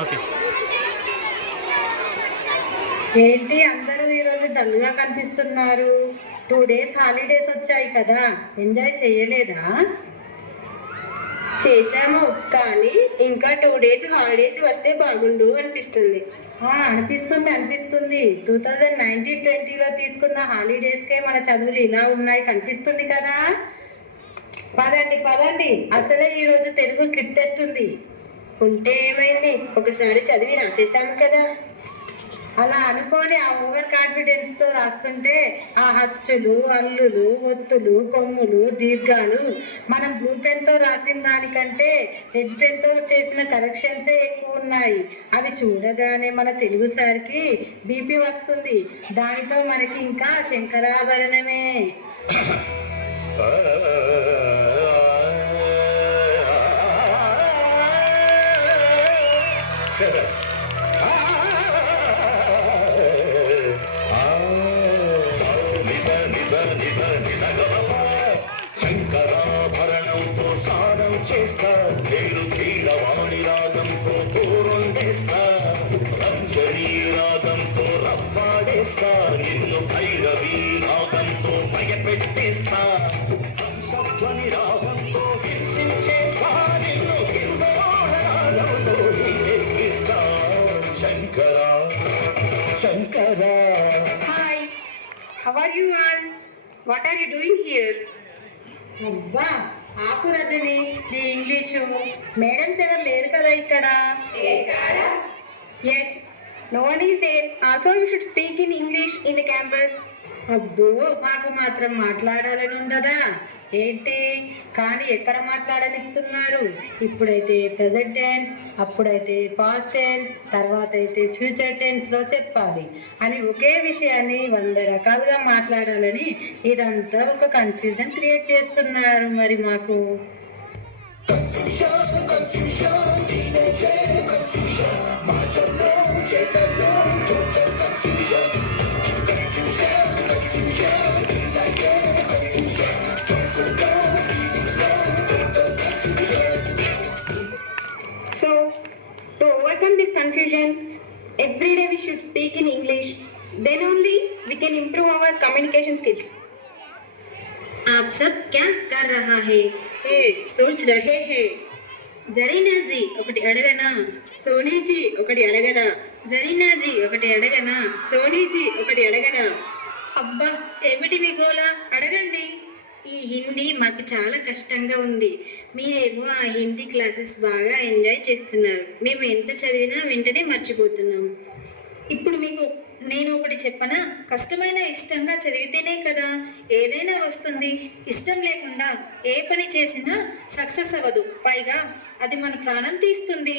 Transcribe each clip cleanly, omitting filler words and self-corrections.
Okay. ఏంటి అందరూ ఈరోజు డల్గా కనిపిస్తున్నారు? 2 days హాలిడేస్ వచ్చాయి కదా, ఎంజాయ్ చేయలేదా? చేశాము, కానీ ఇంకా 2 days హాలిడేస్ వస్తే బాగుండు అనిపిస్తుంది. అనిపిస్తుంది 2019-20లో తీసుకున్న హాలిడేస్కే మన చదువులు ఇలా ఉన్నాయి కనిపిస్తుంది కదా. పదండి పదండి, అసలే ఈరోజు తెలుగు స్లిప్ టెస్ట్ ఉంది. ఉంటే ఏమైంది, ఒకసారి చదివి రాసేసాము కదా. అలా అనుకొని ఆ ఓవర్ కాన్ఫిడెన్స్తో రాస్తుంటే ఆ హచ్చులు, అల్లులు, ఒత్తులు, కొమ్ములు, దీర్ఘాలు మనం బ్లూ పెన్తో రాసిన దానికంటే రెడ్ పెన్తో చేసిన కరెక్షన్సే ఎక్కువ ఉన్నాయి. అవి చూడగానే మన తెలుగు సార్కి బీపీ వస్తుంది. దానితో మనకి ఇంకా శంకరాభరణమే. శంకరాభరణంతో సారం చేస్తా, నేను కీరవాణి రాగంతో పూరుండేస్తా, రంజనీ రాగంతో రవ్వాడేస్తా, నిన్ను భైరవీ రాగంతో భయపెట్టేస్తా, హంసధ్వని రాగంతో హింసించేస్తా, నిన్ను కిందోహరాగంతో ఎక్కిస్తా. Shankara Shankara. Hi, how are you all? What are you doing here? అబ్బా ఆకు రజని, నీ ఇంగ్లీషు మేడమ్స్ ఎవరు లేరు కదా ఇక్కడ. Yes, no one is there. Also you should speak in English in the campus. అబ్బో, మాకు మాత్రం మాట్లాడాలని ఉండదా ఏంటి? కానీ ఎక్కడ మాట్లాడనిస్తున్నారు? ఇప్పుడైతే ప్రజెంట్ టెన్స్, అప్పుడైతే పాస్ట్ టెన్స్, తర్వాత అయితే ఫ్యూచర్ టెన్స్లో చెప్పాలి అని ఒకే విషయాన్ని 100 రకాలుగా మాట్లాడాలని ఇదంతా ఒక కన్ఫ్యూజన్ క్రియేట్ చేస్తున్నారు మరి మాకు. So, to overcome this confusion, every day we should speak in English. Then only we can improve our communication skills. आप सब क्या कर रहा है? Hey, सोच रहे हैं. జరీనా జీ ఒకటి అడగనా? सोनी जी ఒకటి అడగనా? జరీనా జీ ఒకటి అడగనా? सोनी जी ఒకటి అడగనా? అబ్బా, ఏమిటి మీ గోల? అడగండి. ఈ హిందీ మాకు చాలా కష్టంగా ఉంది. మీరేమో ఆ హిందీ క్లాసెస్ బాగా ఎంజాయ్ చేస్తున్నారు. మేము ఎంత చదివినా వెంటనే మర్చిపోతున్నాం. ఇప్పుడు మీకు నేను ఒకటి చెప్పనా? కష్టమైన ఇష్టంగా చదివితేనే కదా ఏదైనా వస్తుంది. ఇష్టం లేకుండా ఏ పని చేసినా సక్సెస్ అవ్వదు. పైగా అది మన ప్రాణం తీస్తుంది.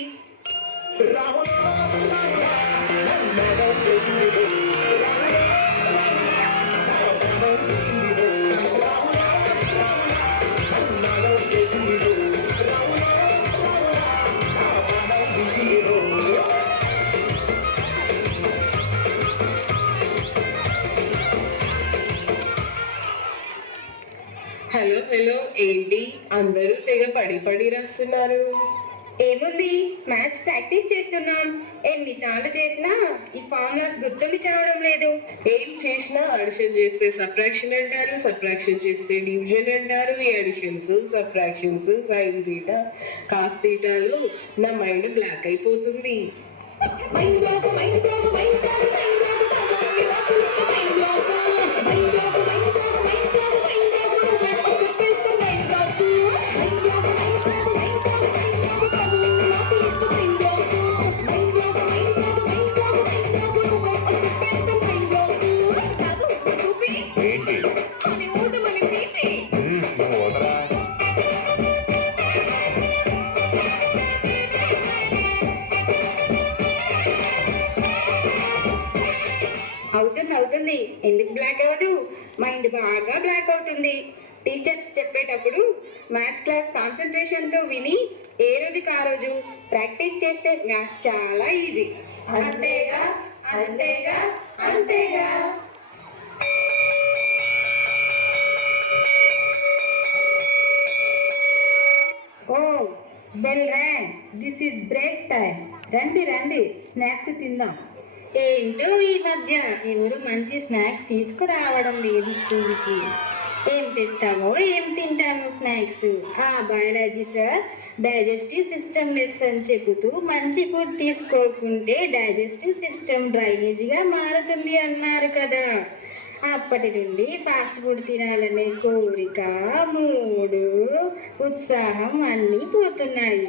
హలో హలో, ఏంటి అందరూ తెగ పడి పడి రాస్తున్నారు? ఏముంది, మ్యాథ్స్ ప్రాక్టీస్ చేస్తున్నాం. ఎన్నిసార్లు చేసినా ఈ ఫార్ములాస్ గుర్తుండి చావడం లేదు. ఏం చేసినా అడిషన్ చేస్తే సబ్ట్రాక్షన్ అంటారు, సబ్ట్రాక్షన్ చేస్తే డివిజన్ అంటారు. ఈ additions, subtractions, sine theta, cos థీటాలో నా మైండ్ బ్లాక్ అయిపోతుంది. ఏంటి? నువ్వు వదరా. అవుతుంది, ఎందుకు బ్లాక్ అవ్వదు? మైండ్ బాగా బ్లాక్ అవుతుంది. టీచర్స్ చెప్పేటప్పుడు మ్యాథ్స్ క్లాస్ కాన్సన్ట్రేషన్తో విని ఏ రోజుకి ఆ రోజు ప్రాక్టీస్ చేస్తే మ్యాథ్స్ చాలా ఈజీ. అంతేగా అంతేగా అంతేగా. Oh, bell rang. This is break time. రండి రండి, స్నాక్స్ తిందాం. ఏంటో ఈ మధ్య ఎవరు మంచి స్నాక్స్ తీసుకురావడం లేదు స్కూల్కి. ఏం తెస్తామో ఏం తింటాము snacks. Biology sir digestive system lesson చెబుతూ మంచి ఫుడ్ తీసుకోకుంటే డైజెస్టివ్ సిస్టమ్ డ్రైనేజ్గా మారుతుంది అన్నారు కదా. అప్పటి నుండి ఫాస్ట్ ఫుడ్ తినాలనే కోరిక, మూడు, ఉత్సాహం అన్నీ పోతున్నాయి.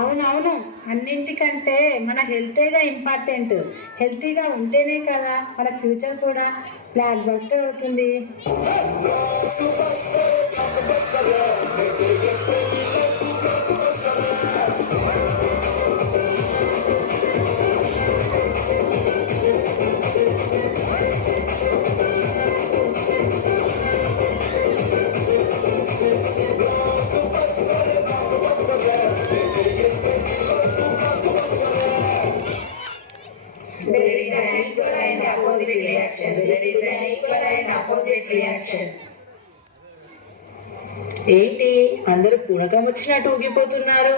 అవునవును, అన్నింటికంటే మన హెల్తేగా ఇంపార్టెంట్. హెల్తీగా ఉంటేనే కదా మన ఫ్యూచర్ కూడా బ్లాక్ బస్టర్ అవుతుంది. ఏంటి అందరూ పూనకం వచ్చినట్టు ఊగిపోతున్నారు?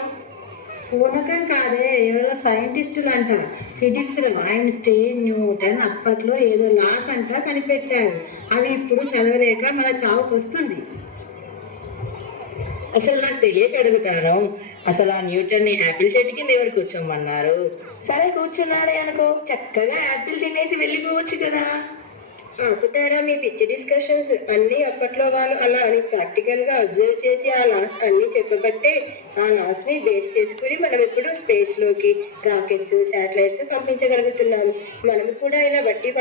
పూనకం కాదే, ఎవరో సైంటిస్టులు అంట. ఫిజిక్స్లో ఐన్స్టీన్, న్యూటన్ అప్పట్లో ఏదో లాస్ అంట కనిపెట్టారు. అవి ఇప్పుడు చదవలేక మన చావుకు వస్తుంది. అసలు నాకు తెలియక అడుగుతాను, అసలు ఆ న్యూటన్ని యాపిల్ చెట్టు కింద ఎవరు కూర్చోమన్నారు? సరే కూర్చున్నాడే అనుకో, చక్కగా యాపిల్ తినేసి వెళ్ళిపోవచ్చు కదా. ఆపుతారా మీ పిచ్చి డిస్కషన్స్ అన్నీ? అప్పట్లో వాళ్ళు అలా అని ప్రాక్టికల్గా అబ్జర్వ్ చేసి ఆ లాస్ అన్నీ చెప్పబట్టే ఆ లాస్ని బేస్ చేసుకుని మనం ఇప్పుడు స్పేస్లోకి రాకెట్స్, శాటిలైట్స్ పంపించగలుగుతున్నాము. మనం కూడా ఇలా బట్టి